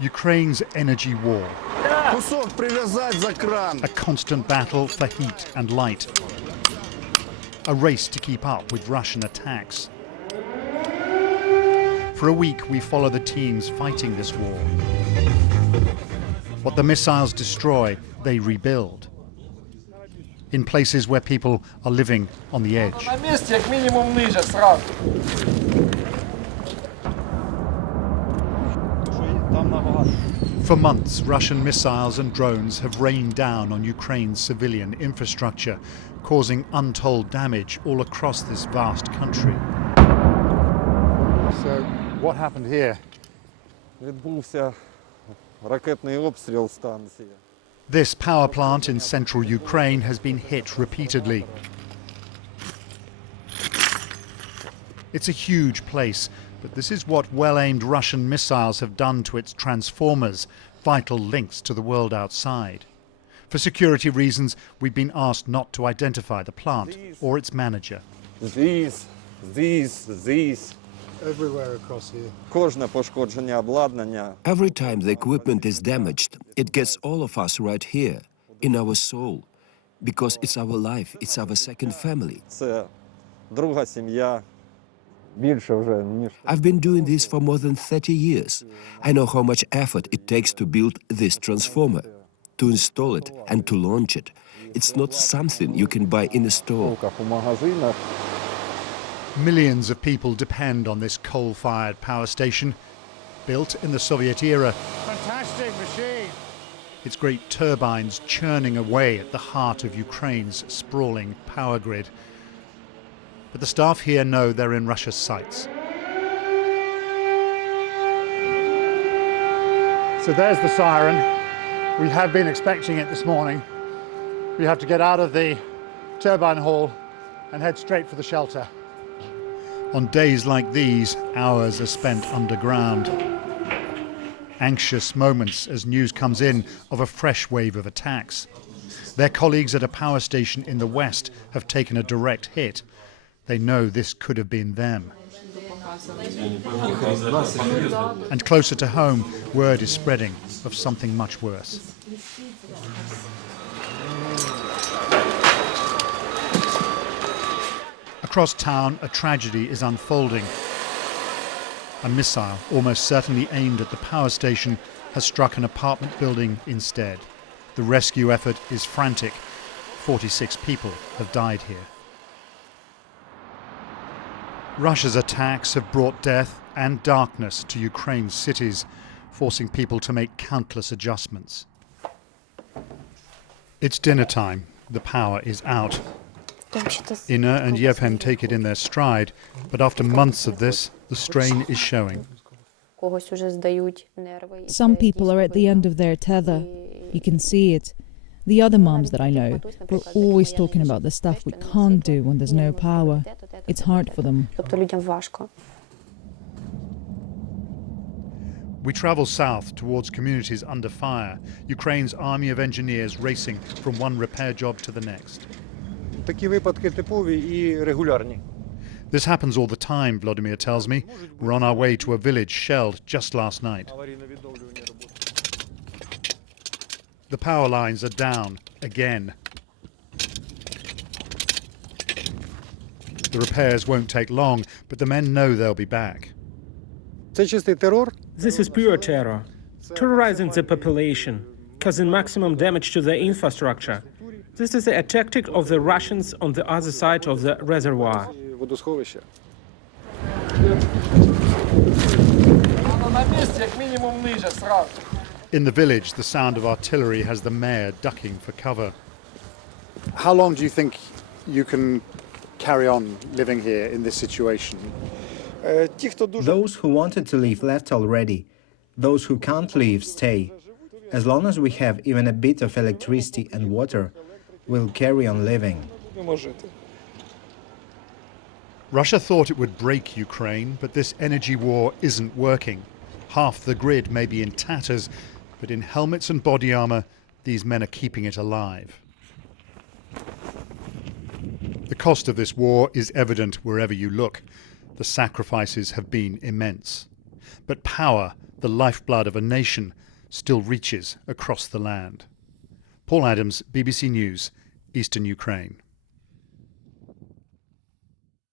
Ukraine's energy war. A constant battle for heat and light. A race to keep up with Russian attacks. For a week, we follow the teams fighting this war. What the missiles destroy, they rebuild. In places where people are living on the edge. For months, Russian missiles and drones have rained down on Ukraine's civilian infrastructure, causing untold damage all across this vast country. So, what happened here? This power plant in central Ukraine has been hit repeatedly. It's a huge place, but this is what well-aimed Russian missiles have done to its transformers, vital links to the world outside. For security reasons, we've been asked not to identify the plant or its manager. These. Everywhere across here. Every time the equipment is damaged, it gets all of us right here, in our soul, because it's our life, it's our second family. I've been doing this for more than 30 years. I know how much effort it takes to build this transformer, to install it and to launch it. It's not something you can buy in a store. Millions of people depend on this coal-fired power station, built in the Soviet era. Fantastic machine! Its great turbines churning away at the heart of Ukraine's sprawling power grid. But the staff here know they're in Russia's sights. So there's the siren. We have been expecting it this morning. We have to get out of the turbine hall and head straight for the shelter. On days like these, hours are spent underground. Anxious moments as news comes in of a fresh wave of attacks. Their colleagues at a power station in the west have taken a direct hit. They know this could have been them. And closer to home, word is spreading of something much worse. Across town, a tragedy is unfolding. A missile, almost certainly aimed at the power station, has struck an apartment building instead. The rescue effort is frantic. 46 people have died here. Russia's attacks have brought death and darkness to Ukraine's cities, forcing people to make countless adjustments. It's dinner time. The power is out. Ina and Yevhen take it in their stride, but after months of this, the strain is showing. Some people are at the end of their tether. You can see it. The other moms that I know, we're always talking about the stuff we can't do when there's no power. It's hard for them. We travel south towards communities under fire, Ukraine's army of engineers racing from one repair job to the next. This happens all the time, Vladimir tells me. We're on our way to a village shelled just last night. The power lines are down again. The repairs won't take long, but the men know they'll be back. This is pure terror, terrorizing the population, causing maximum damage to the infrastructure. This is a tactic of the Russians on the other side of the reservoir. In the village, the sound of artillery has the mayor ducking for cover. How long do you think you can carry on living here in this situation? Those who wanted to leave left already. Those who can't leave stay. As long as we have even a bit of electricity and water, we'll carry on living. Russia thought it would break Ukraine, but this energy war isn't working. Half the grid may be in tatters, but in helmets and body armor, these men are keeping it alive. The cost of this war is evident wherever you look. The sacrifices have been immense. But power, the lifeblood of a nation, still reaches across the land. Paul Adams, BBC News, Eastern Ukraine.